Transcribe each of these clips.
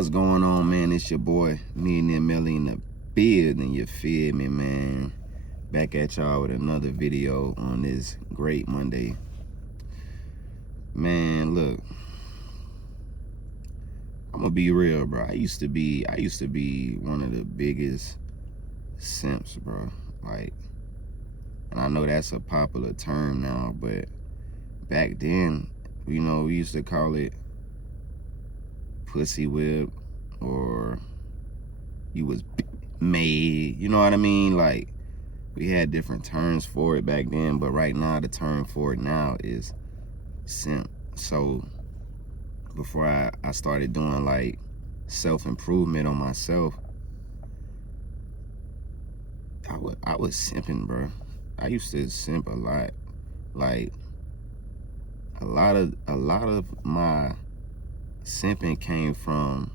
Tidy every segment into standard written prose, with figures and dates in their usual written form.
What's going on, man? It's your boy, me and Melly in the building, you feel me, man? Back at y'all with another video on this great Monday. Man, look, I'm gonna be real, bro. I used to be one of the biggest simps, bro. Like, and I know that's a popular term now, but back then, you know, we used to call it pussy whip, or you was made, you know what I mean? Like, we had different terms for it back then, but right now the term for it now is simp. So before I started doing like self-improvement on myself, I was simping, bro. I used to simp a lot. Like, a lot of my simping came from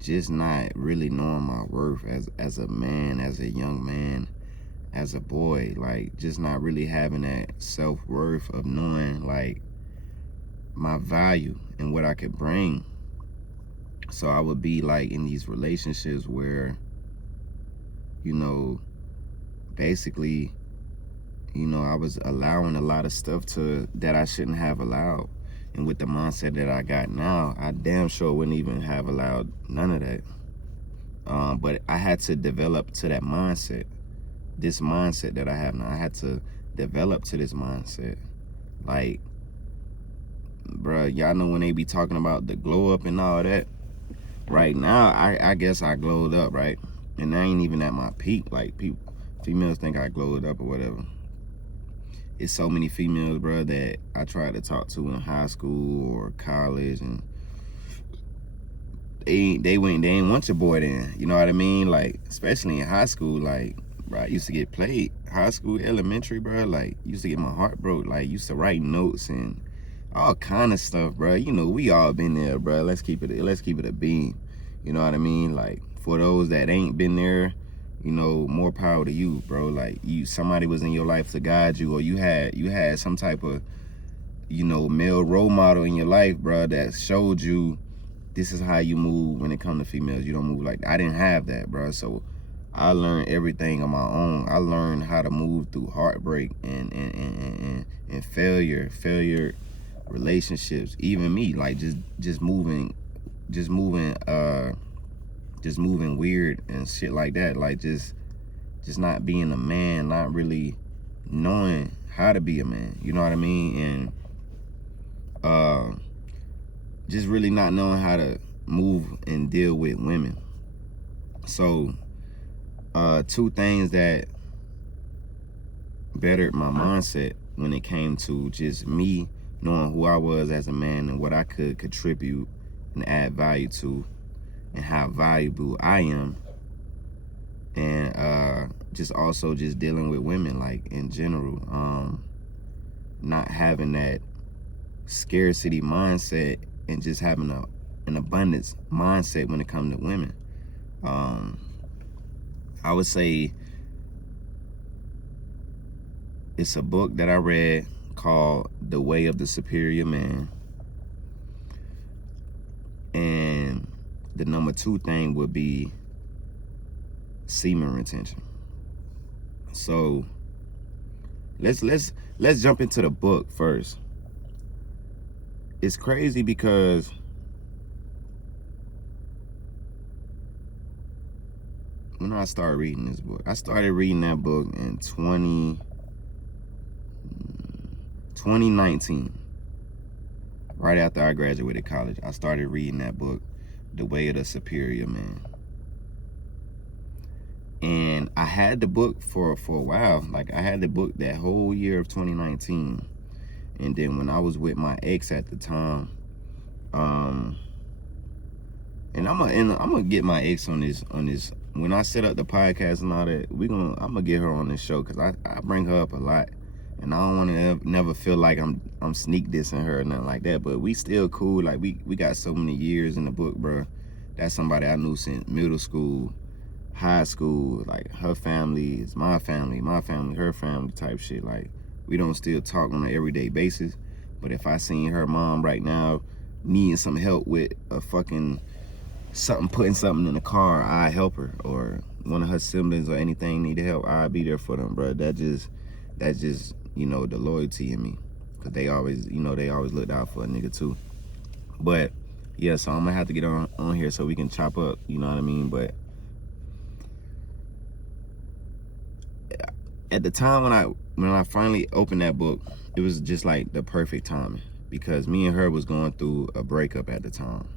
just not really knowing my worth as a man, as a young man, as a boy. Like, just not really having that self-worth of knowing like my value and what I could bring. So I would be like in these relationships where, you know, basically, you know, I was allowing a lot of stuff that I shouldn't have allowed. And with the mindset that I got now, I damn sure wouldn't even have allowed none of that. But I had to develop to that mindset. This mindset that I have now, I had to develop to this mindset. Like, bruh, y'all know when they be talking about the glow up and all that? Right now, I guess I glowed up, right? And I ain't even at my peak. Like, females think I glowed up or whatever. It's so many females, bro, that I tried to talk to in high school or college, and they ain't want your boy then. You know what I mean? Like, especially in high school, like, bro, I used to get played. High school, elementary, bro, like, used to get my heart broke. Like, used to write notes and all kind of stuff, bro. You know, we all been there, bro. Let's keep it a beam. You know what I mean? Like, for those that ain't been there, you know, more power to you, bro. Like, somebody was in your life to guide you, or you had some type of, you know, male role model in your life, bro, that showed you this is how you move when it comes to females. You don't move like that. I didn't have that, bro. So I learned everything on my own. I learned how to move through heartbreak and failure relationships. Even me, like, just moving weird and shit like that. Like, just not being a man, not really knowing how to be a man, you know what I mean? And just really not knowing how to move and deal with women. So two things that bettered my mindset when it came to just me knowing who I was as a man and what I could contribute and add value to, and how valuable I am. And just also just dealing with women, like, in general, not having that scarcity mindset and just having an abundance mindset when it comes to women. I would say it's a book that I read called The Way of the Superior Man. And the number 2 thing would be semen retention. So let's jump into the book first. It's crazy because when I started reading this book, I started reading that book in 2019. Right after I graduated college, I started reading that book, The Way of the Superior Man. And I had the book for a while. Like, I had the book that whole year of 2019. And then when I was with my ex at the time, and I'm gonna get my ex on this. When I set up the podcast and all that, I'm gonna get her on this show, because I bring her up a lot, and I don't want to never feel like I'm sneak dissing her or nothing like that. But we still cool. Like, we got so many years in the book, bro. That's somebody I knew since middle school, high school. Like, her family is my family her family type shit. Like, we don't still talk on an everyday basis, but if I seen her mom right now needing some help with a fucking putting something in the car, I help her, or one of her siblings or anything need help, I'll be there for them, bro. That's just you know, the loyalty in me, because they always, you know, they always looked out for a nigga too. But yeah, so I'm gonna have to get on here so we can chop up, you know what I mean? But at the time when I finally opened that book, it was just like the perfect timing, because me and her was going through a breakup at the time,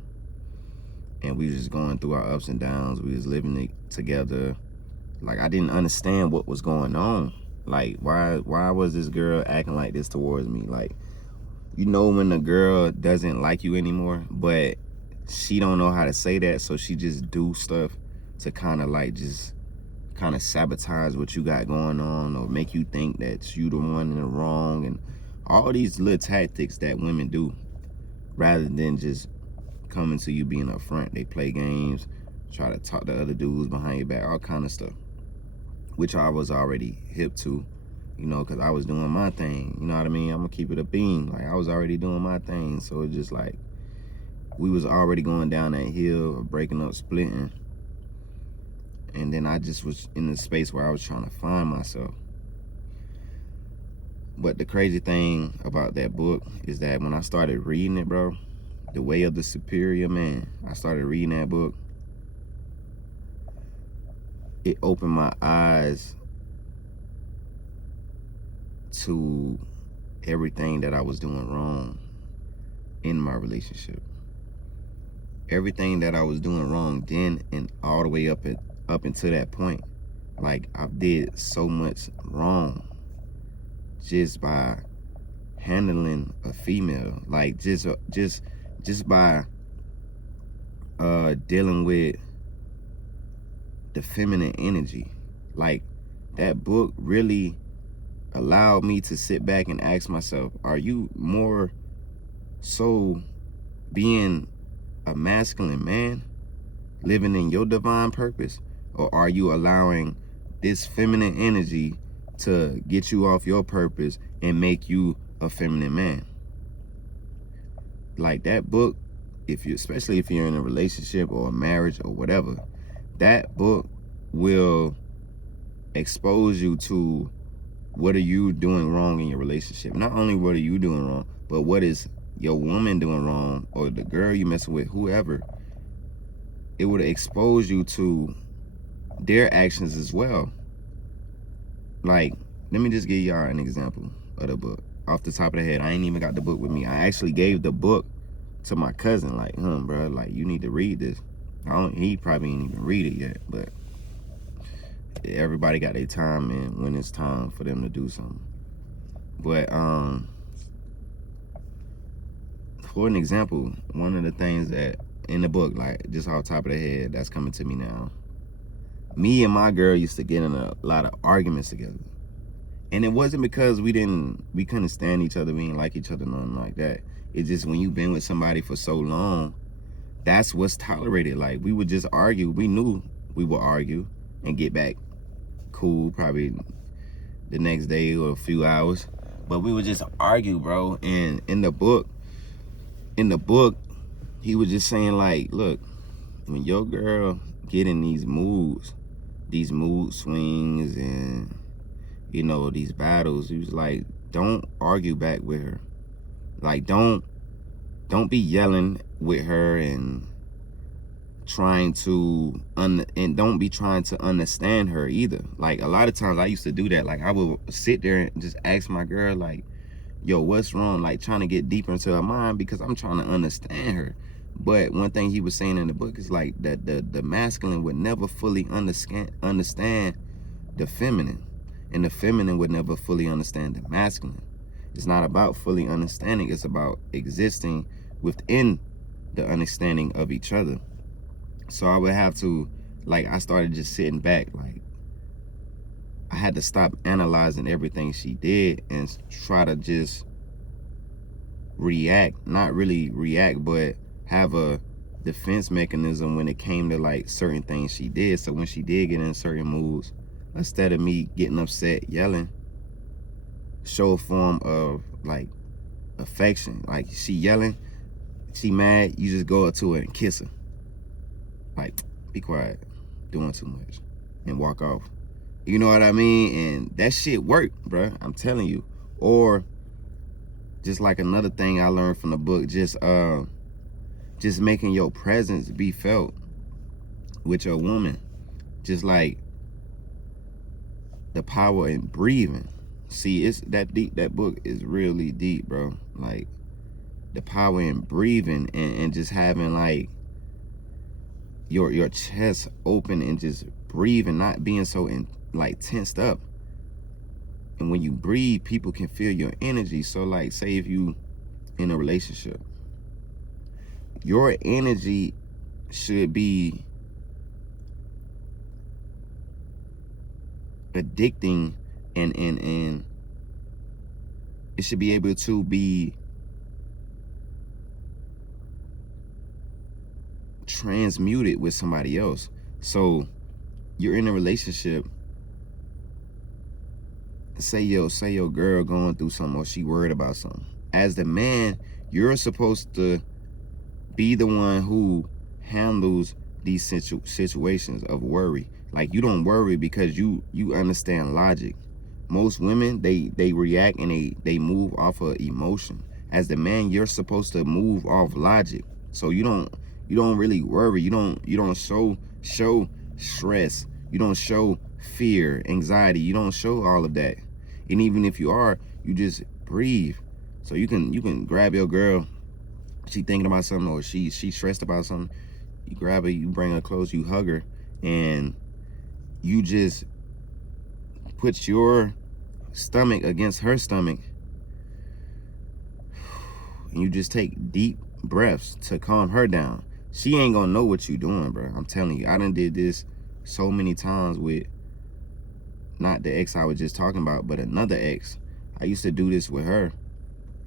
and we was just going through our ups and downs. We was living together. Like, I didn't understand what was going on. Like, why was this girl acting like this towards me? Like, you know, when the girl doesn't like you anymore, but she don't know how to say that, so she just do stuff to kind of like just kind of sabotage what you got going on, or make you think that you the one in the wrong, and all these little tactics that women do rather than just coming to you being upfront. They play games, try to talk to other dudes behind your back, all kind of stuff, which I was already hip to, you know, because I was doing my thing, you know what I mean? I'm gonna keep it a beam. Like, I was already doing my thing, so it's just like we was already going down that hill of breaking up, splitting. And then I just was in the space where I was trying to find myself. But the crazy thing about that book is that when I started reading it, bro, The Way of the Superior Man, I started reading that book. It opened my eyes to everything that I was doing wrong in my relationship. Everything that I was doing wrong then and all the way up until that point. Like, I did so much wrong just by handling a female. Like, just by dealing with the feminine energy. Like, that book really allowed me to sit back and ask myself, are you more so being a masculine man, living in your divine purpose, or are you allowing this feminine energy to get you off your purpose and make you a feminine man? Like, that book, especially if you're in a relationship or a marriage or whatever, that book will expose you to what are you doing wrong in your relationship. Not only what are you doing wrong, but what is your woman doing wrong, or the girl you messing with, whoever. It would expose you to their actions as well. Like, let me just give y'all an example of the book off the top of the head. I ain't even got the book with me. I actually gave the book to my cousin, like, bro, like, you need to read this. He probably ain't even read it yet, but everybody got their time, and when it's time for them to do something. But for an example, one of the things that in the book, like, just off the top of the head, that's coming to me now, me and my girl used to get in a lot of arguments together. And it wasn't because we couldn't stand each other, we didn't like each other, nothing like that. It's just when you've been with somebody for so long, that's what's tolerated. Like, we would just argue. We knew we would argue and get back cool probably the next day or a few hours. But we would just argue, bro. And in the book, he was just saying, like, look, when your girl get in these mood swings and, you know, these battles, he was like, don't argue back with her. Like, don't be yelling with her and don't be trying to understand her either. Like, a lot of times I used to do that. Like, I would sit there and just ask my girl, like, yo, what's wrong? Like, trying to get deeper into her mind because I'm trying to understand her. But one thing he was saying in the book is like that the masculine would never fully understand the feminine, and the feminine would never fully understand the masculine. It's not about fully understanding, it's about existing within the understanding of each other. So I would have to, like, I started just sitting back, like, I had to stop analyzing everything she did and try to just react, not really react, but have a defense mechanism when it came to, like, certain things she did. So when she did get in certain moods, instead of me getting upset, yelling, show a form of, like, affection. Like, she yelling, she mad, you just go up to her and kiss her. like, be quiet, doing too much, and walk off. You know what I mean? And that shit worked, bro. I'm telling you. Or just like another thing I learned from the book, just making your presence be felt with your woman. Just like the power in breathing. See, it's that deep. That book is really deep, bro. Like the power in breathing and just having like your chest open and just breathing, not being so like tensed up. And when you breathe, people can feel your energy. So like, say if you in a relationship, your energy should be addicting, and it should be able to be transmuted with somebody else. So you're in a relationship, say your girl going through something or she worried about something. As the man, you're supposed to be the one who handles these situations of worry. Like you don't worry because you understand logic. Most women, they react and they move off of emotion. As the man, you're supposed to move off logic. So you don't really worry. You don't show stress. You don't show fear, anxiety. You don't show all of that. And even if you are, you just breathe. So you can grab your girl, she thinking about something or she stressed about something. You grab her, you bring her close, you hug her, and you just put your stomach against her stomach, and you just take deep breaths to calm her down. She ain't gonna know what you doing, bro. I'm telling you, I done did this so many times with not the ex I was just talking about, but another ex. I used to do this with her,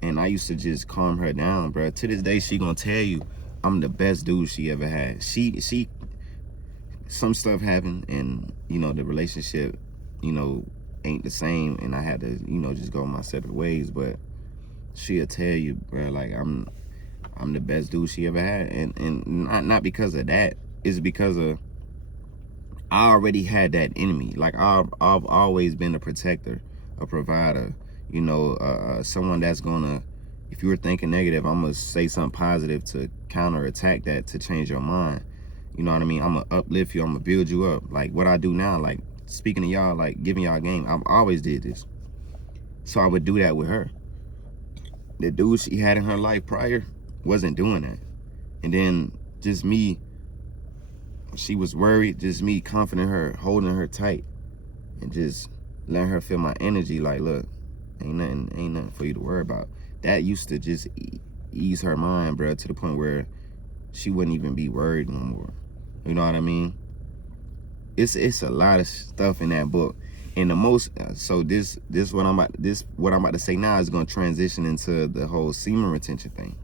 and I used to just calm her down, bro. To this day, she gonna tell you I'm the best dude she ever had. She some stuff happened, and you know the relationship, you know, ain't the same, and I had to, you know, just go my separate ways. But she'll tell you, bro, like I'm the best dude she ever had, and not because of that. It's because of I already had that in me. Like I've always been a protector, a provider. You know, someone that's gonna, if you were thinking negative, I'm gonna say something positive to counterattack that, to change your mind. You know what I mean? I'm gonna uplift you. I'm gonna build you up. Like what I do now, like speaking to y'all, like giving y'all game. I've always did this. So I would do that with her. The dude she had in her life prior wasn't doing that. And then just me, she was worried, just me comforting her, holding her tight, and just letting her feel my energy. Like, look, ain't nothing for you to worry about. That used to just ease her mind, bro, to the point where she wouldn't even be worried no more. You know what I mean? It's a lot of stuff in that book. And the most, so what I'm about to say now is going to transition into the whole semen retention thing.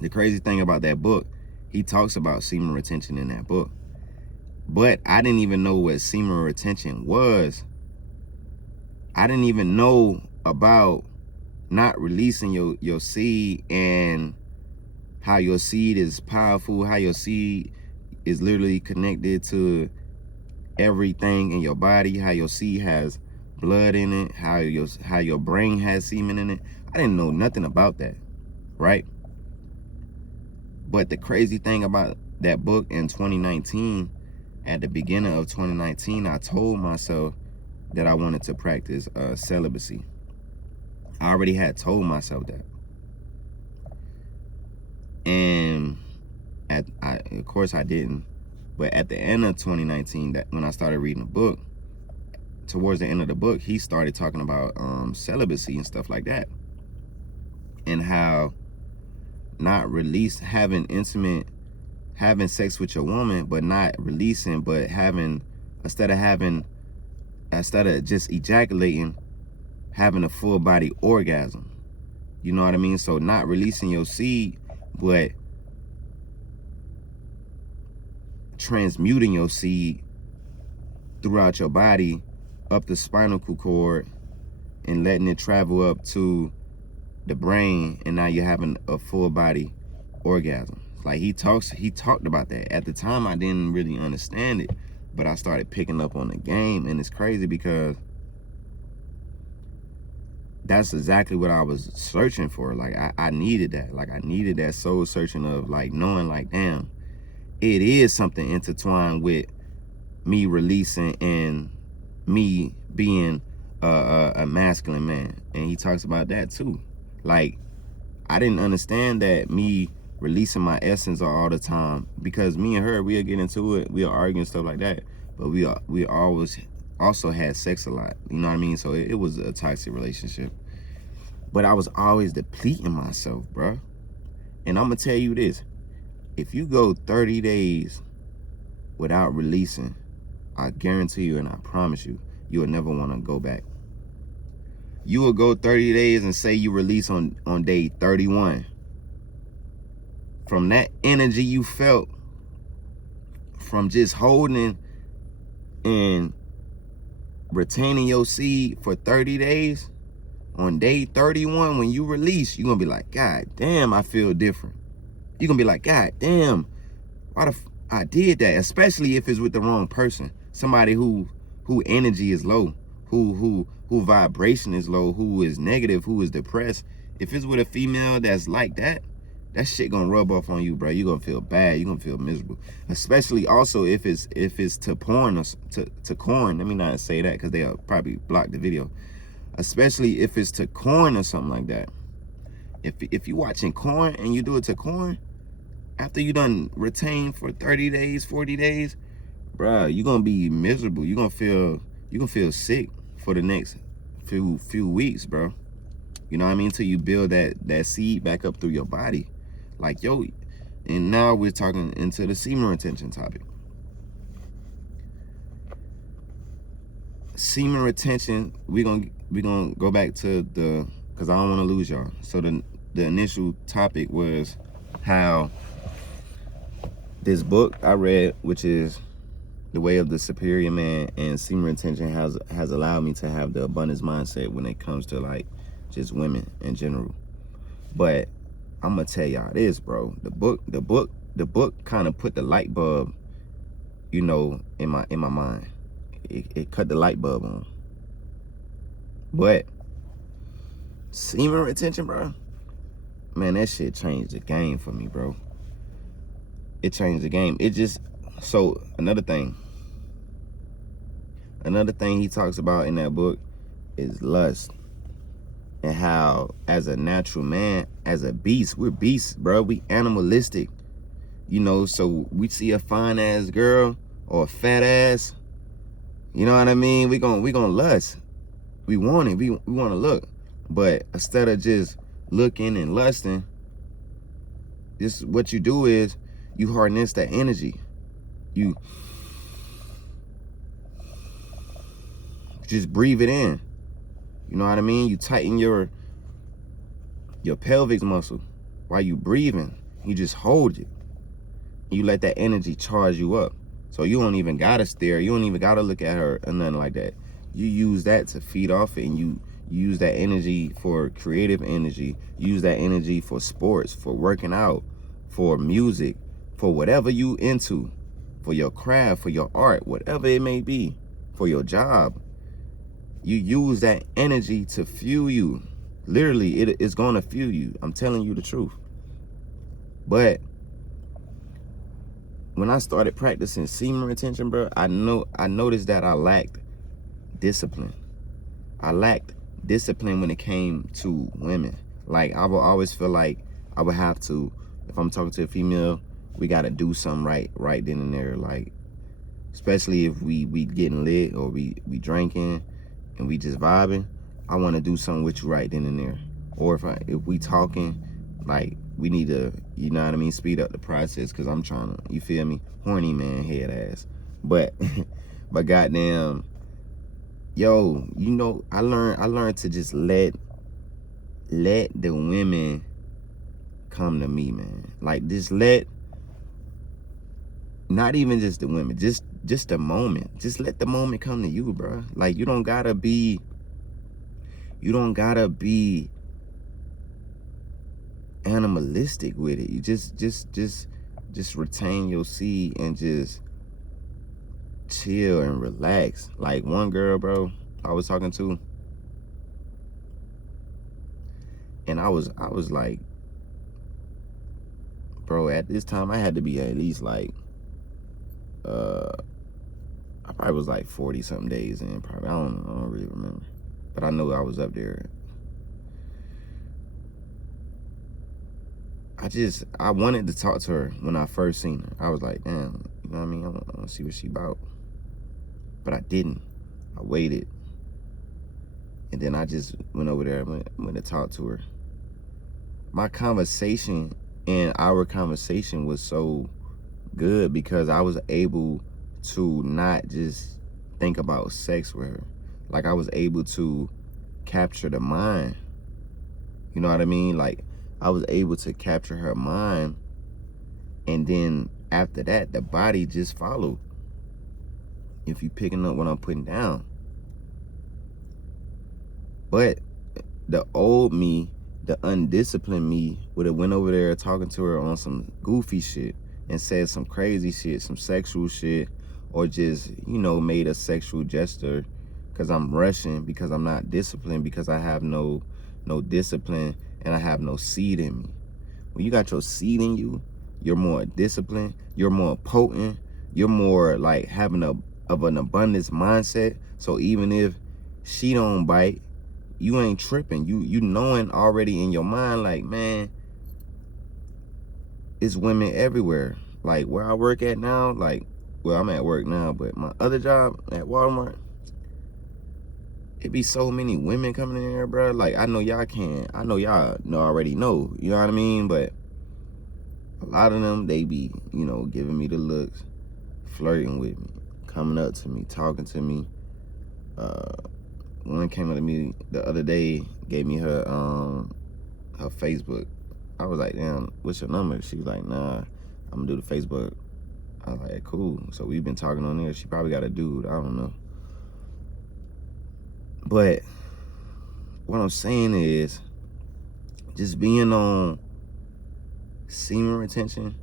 The crazy thing about that book, he talks about semen retention in that book. But I didn't even know what semen retention was. I didn't even know about not releasing your seed, and how your seed is powerful, how your seed is literally connected to everything in your body, how your seed has blood in it, how your brain has semen in it. I didn't know nothing about that, right? But the crazy thing about that book in 2019, at the beginning of 2019, I told myself that I wanted to practice celibacy. I already had told myself that. And of course I didn't. But at the end of 2019, that when I started reading the book, towards the end of the book, he started talking about celibacy and stuff like that. And how not release, having sex with your woman, but not releasing, but instead of just ejaculating, having a full body orgasm. You know what I mean? So not releasing your seed, but transmuting your seed throughout your body up the spinal cord and letting it travel up to the brain, and now you're having a full body orgasm. Like he talked about that. At the time, I didn't really understand it, but I started picking up on the game, and it's crazy because that's exactly what I was searching for. Like I needed that. Like I needed that soul searching of like knowing like, damn, it is something intertwined with me releasing and me being a masculine man. And he talks about that too. Like I didn't understand that me releasing my essence all the time, because me and her, we'll get into it, we'll argue and stuff like that, but we always also had sex a lot, you know what I mean? So it was a toxic relationship, but I was always depleting myself, bro. And I'm gonna tell you this, if you go 30 days without releasing, I guarantee you and I promise you, you will never want to go back. You will go 30 days and say you release on day 31. From that energy you felt from just holding and retaining your seed for 30 days, on day 31, when you release, you're going to be like, God damn, I feel different. You're going to be like, God damn, why I did that, especially if it's with the wrong person. Somebody who energy is low, who vibration is low, who is negative, who is depressed. If it's with a female that's like that, that shit gonna rub off on you, bro. You're gonna feel bad. You're gonna feel miserable. Especially also if it's to porn or to corn. Let me not say that because they'll probably block the video. Especially if it's to corn or something like that. If you watching corn and you do it to corn, after you done retain for 30 days, 40 days, bro, you're gonna be miserable. You're gonna feel sick for the next few weeks, bro. You know what I mean? Until you build that seed back up through your body. Like, yo, and now we're talking into the semen retention topic. Semen retention, we're gonna go back to because I don't want to lose y'all. So the initial topic was how this book I read, which is The Way of the Superior Man, and semen retention has allowed me to have the abundance mindset when it comes to like just women in general. But I'm gonna tell y'all this, bro. The book kind of put the light bulb, you know, in my mind. It cut the light bulb on. But semen retention, bro, man, that shit changed the game for me, bro. It changed the game. It just, so another thing he talks about in that book is lust. And how, as a natural man, as a beast, we're beasts, bro. We animalistic, you know. So we see a fine ass girl or a fat ass, you know what I mean? We gonna lust. We want it. We want to look. But instead of just looking and lusting, this what you do is you harness that energy. You just breathe it in. You know what I mean? You tighten your pelvic muscle while you breathing. You just hold it. You let that energy charge you up. So you don't even gotta stare. You don't even gotta look at her or nothing like that. You use that to feed off it, and you use that energy for creative energy. Use that energy for sports, for working out, for music, for whatever you into, for your craft, for your art, whatever it may be, for your job. You use that energy to fuel you. Literally, it is going to fuel you. I'm telling you the truth. But when I started practicing semen retention, bro, I noticed that I lacked discipline. I lacked discipline when it came to women. Like, I would always feel like I would have to, if I'm talking to a female, we got to do something right then and there. Like, especially if we getting lit or we drinking and we just vibing, I want to do something with you right then and there. Or if we talking, like, we need to, you know what I mean, speed up the process, because I'm trying to, you feel me, horny man head ass. But goddamn, yo, you know, I learned to just let the women come to me, man. Like, just not even just the women, just the moment. Just let the moment come to you, bro. Like, you don't gotta be animalistic with it. You just retain your seed and just chill and relax. Like one girl, bro, I was talking to, and I was like, bro, at this time I had to be at least like I probably was like 40 something days in, probably. I don't really remember, but I know I was up there. I wanted to talk to her when I first seen her. I was like, damn, you know what I mean? I want to see what she about. But I didn't. I waited. And then I just went over there and went to talk to her. My conversation and our conversation was so good because I was able to not just think about sex with her. Like, I was able to capture the mind. You know what I mean? Like, I was able to capture her mind, and then after that, the body just followed. If you picking up what I'm putting down. But the old me, the undisciplined me, would have went over there talking to her on some goofy shit and said some crazy shit, some sexual shit, or just, you know, made a sexual gesture because I'm rushing, because I'm not disciplined, because I have no discipline and I have no seed in me. When you got your seed in you, you're more disciplined, you're more potent, you're more like having of an abundance mindset. So even if she don't bite, you ain't tripping. You knowing already in your mind, like, man, it's women everywhere. Like where I work at now, like, well, I'm at work now, but my other job at Walmart, it be so many women coming in here, bro. Like, I know y'all already know, you know what I mean? But a lot of them, they be, you know, giving me the looks, flirting with me, coming up to me, talking to me. One came up to me the other day, gave me her Facebook. I was like, damn, what's your number? She was like, nah, I'm gonna do the Facebook. I was like, cool. So we've been talking on there. She probably got a dude, I don't know. But what I'm saying is, just being on semen retention,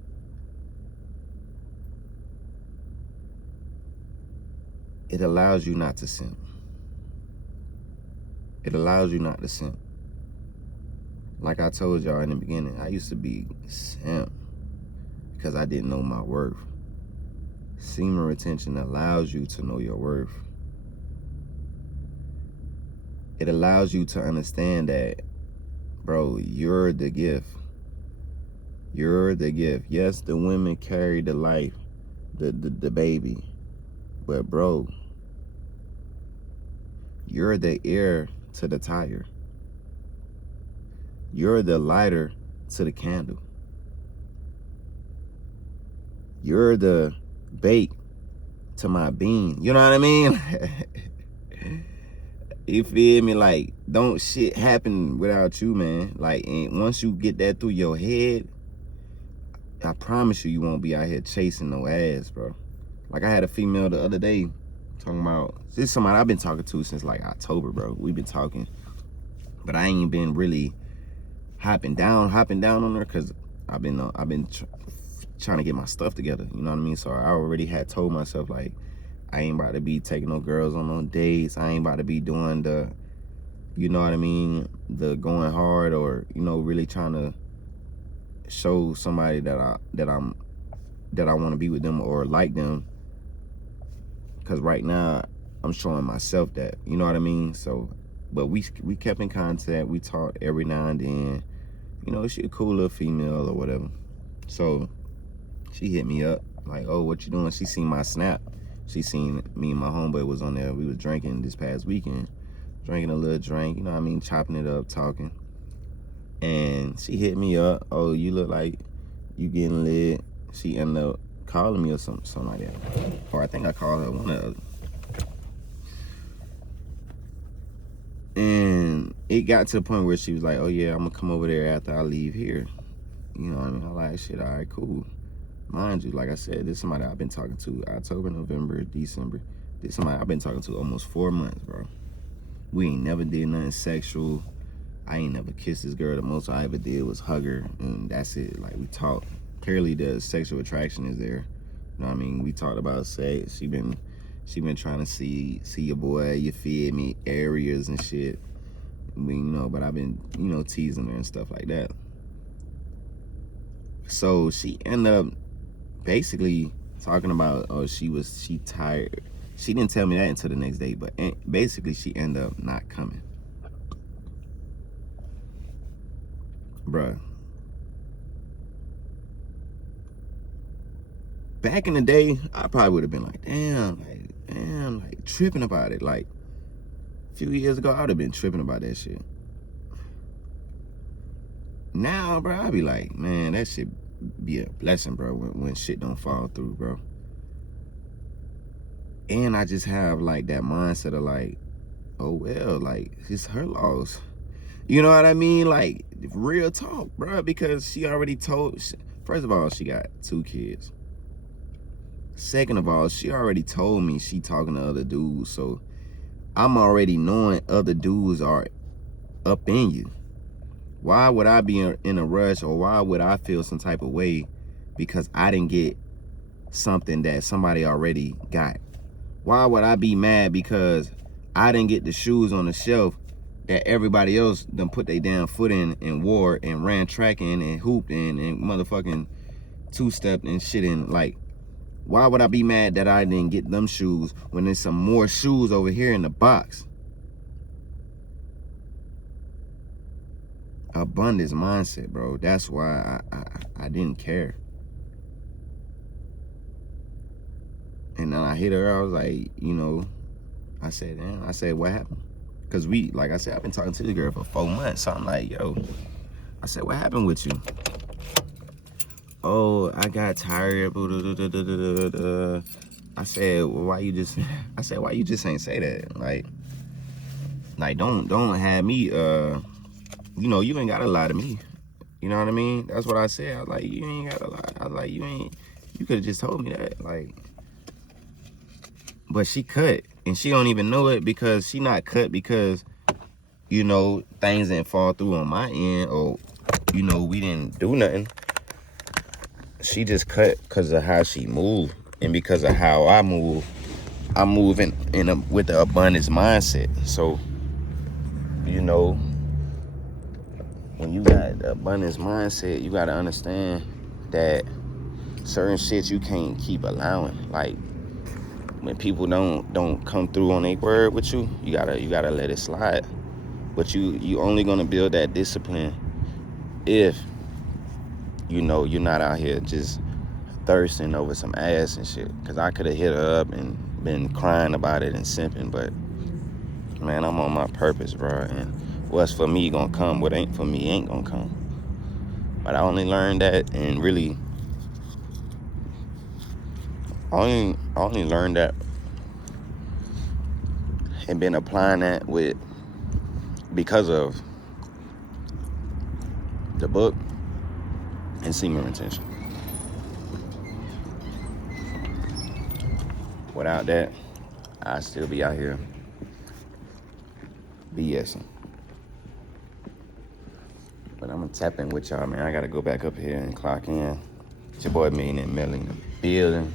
it allows you not to simp. It allows you not to simp. Like I told y'all in the beginning, I used to be simp because I didn't know my worth. Semen retention allows you to know your worth. It allows you to understand that, bro, you're the gift. You're the gift. Yes, the women carry the life, the baby. But, bro, you're the air to the tire. You're the lighter to the candle. You're the bait to my bean. You know what I mean? You feel me? Like, don't shit happen without you, man. Like, and once you get that through your head, I promise you, you won't be out here chasing no ass, bro. Like, I had a female the other day talking about, this is somebody I've been talking to since like October, bro. We've been talking, but I ain't been really hopping down on her because I've been trying to get my stuff together. You know what I mean? So I already had told myself, like, I ain't about to be taking no girls on no dates. I ain't about to be doing the, you know what I mean, the going hard, or, you know, really trying to show somebody that I want to be with them or like them. Because right now I'm showing myself that, you know what I mean? So, but we kept in contact. We talked every now and then. You know, she a cool little female or whatever. So she hit me up like, oh, what you doing? She seen my snap. She seen me and my homeboy was on there. We was drinking this past weekend. Drinking a little drink, you know what I mean? Chopping it up, talking. And she hit me up. Oh, you look like you getting lit. She ended up calling me or something like that. Or I think I called her, one of the other. And it got to the point where she was like, oh yeah, I'm gonna come over there after I leave here. You know what I mean? I'm like, shit, all right, cool. Mind you, like I said, this is somebody I've been talking to October, November, December. This is somebody I've been talking to almost 4 months, bro. We ain't never did nothing sexual. I ain't never kissed this girl. The most I ever did was hug her, and that's it. Like, we talked. Clearly, the sexual attraction is there. You know what I mean? We talked about sex. She been trying to see your boy, you feel me, areas and shit. I mean, you know, but I've been, you know, teasing her and stuff like that. So she ended up basically talking about, oh, she tired. She didn't tell me that until the next day, but basically she ended up not coming. Bruh. Back in the day, I probably would have been like, damn, like tripping about it. Like, a few years ago, I would have been tripping about that shit. Now, bro, I'd be like, man, that shit be a blessing, bro, when shit don't fall through, bro. And I just have, like, that mindset of, like, oh, well, like, it's her loss. You know what I mean? Like, real talk, bro, because she already told, first of all, she got 2 kids. Second of all, she already told me she talking to other dudes, so I'm already knowing other dudes are up in you. Why would I be in a rush, or why would I feel some type of way because I didn't get something that somebody already got? Why would I be mad because I didn't get the shoes on the shelf that everybody else done put their damn foot in and wore and ran track in and hooped in and motherfucking two-stepped and shit in? Like, why would I be mad that I didn't get them shoes when there's some more shoes over here in the box? Abundance mindset, bro. That's why I didn't care. And then I hit her. I was like, you know, I said, what happened? Because like I said, I've been talking to this girl for 4 months. So I'm like, yo, I said, what happened with you? Oh, I got tired. I said, well, why you just ain't say that? Like don't have me, you know, you ain't gotta lie to me. You know what I mean? That's what I said. I was like, you ain't gotta lie. I was like, you could have just told me that. Like, but she cut, and she don't even know it because she not cut because, you know, things didn't fall through on my end, or, you know, we didn't do nothing. She just cut because of how she moved, and because of how I move. I'm moving with the abundance mindset. So, you know, when you got the abundance mindset, you got to understand that certain shit you can't keep allowing. Like, when people don't come through on their word with you, you gotta let it slide. But you only gonna build that discipline if, you know, you're not out here just thirsting over some ass and shit. Cause I could have hit her up and been crying about it and simping, but man, I'm on my purpose, bro. And what's for me gonna come, what ain't for me ain't gonna come. But I only learned that, and really, I only learned that and been applying that because of the book and semen retention. Without that, I'd still be out here BSing. But I'm gonna tap in with y'all, man. I gotta go back up here and clock in. It's your boy Millionaire Melly in the building.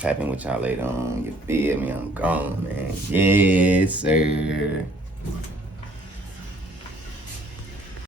Tapping with y'all later on. You feel me? I'm gone, man. Yes, sir.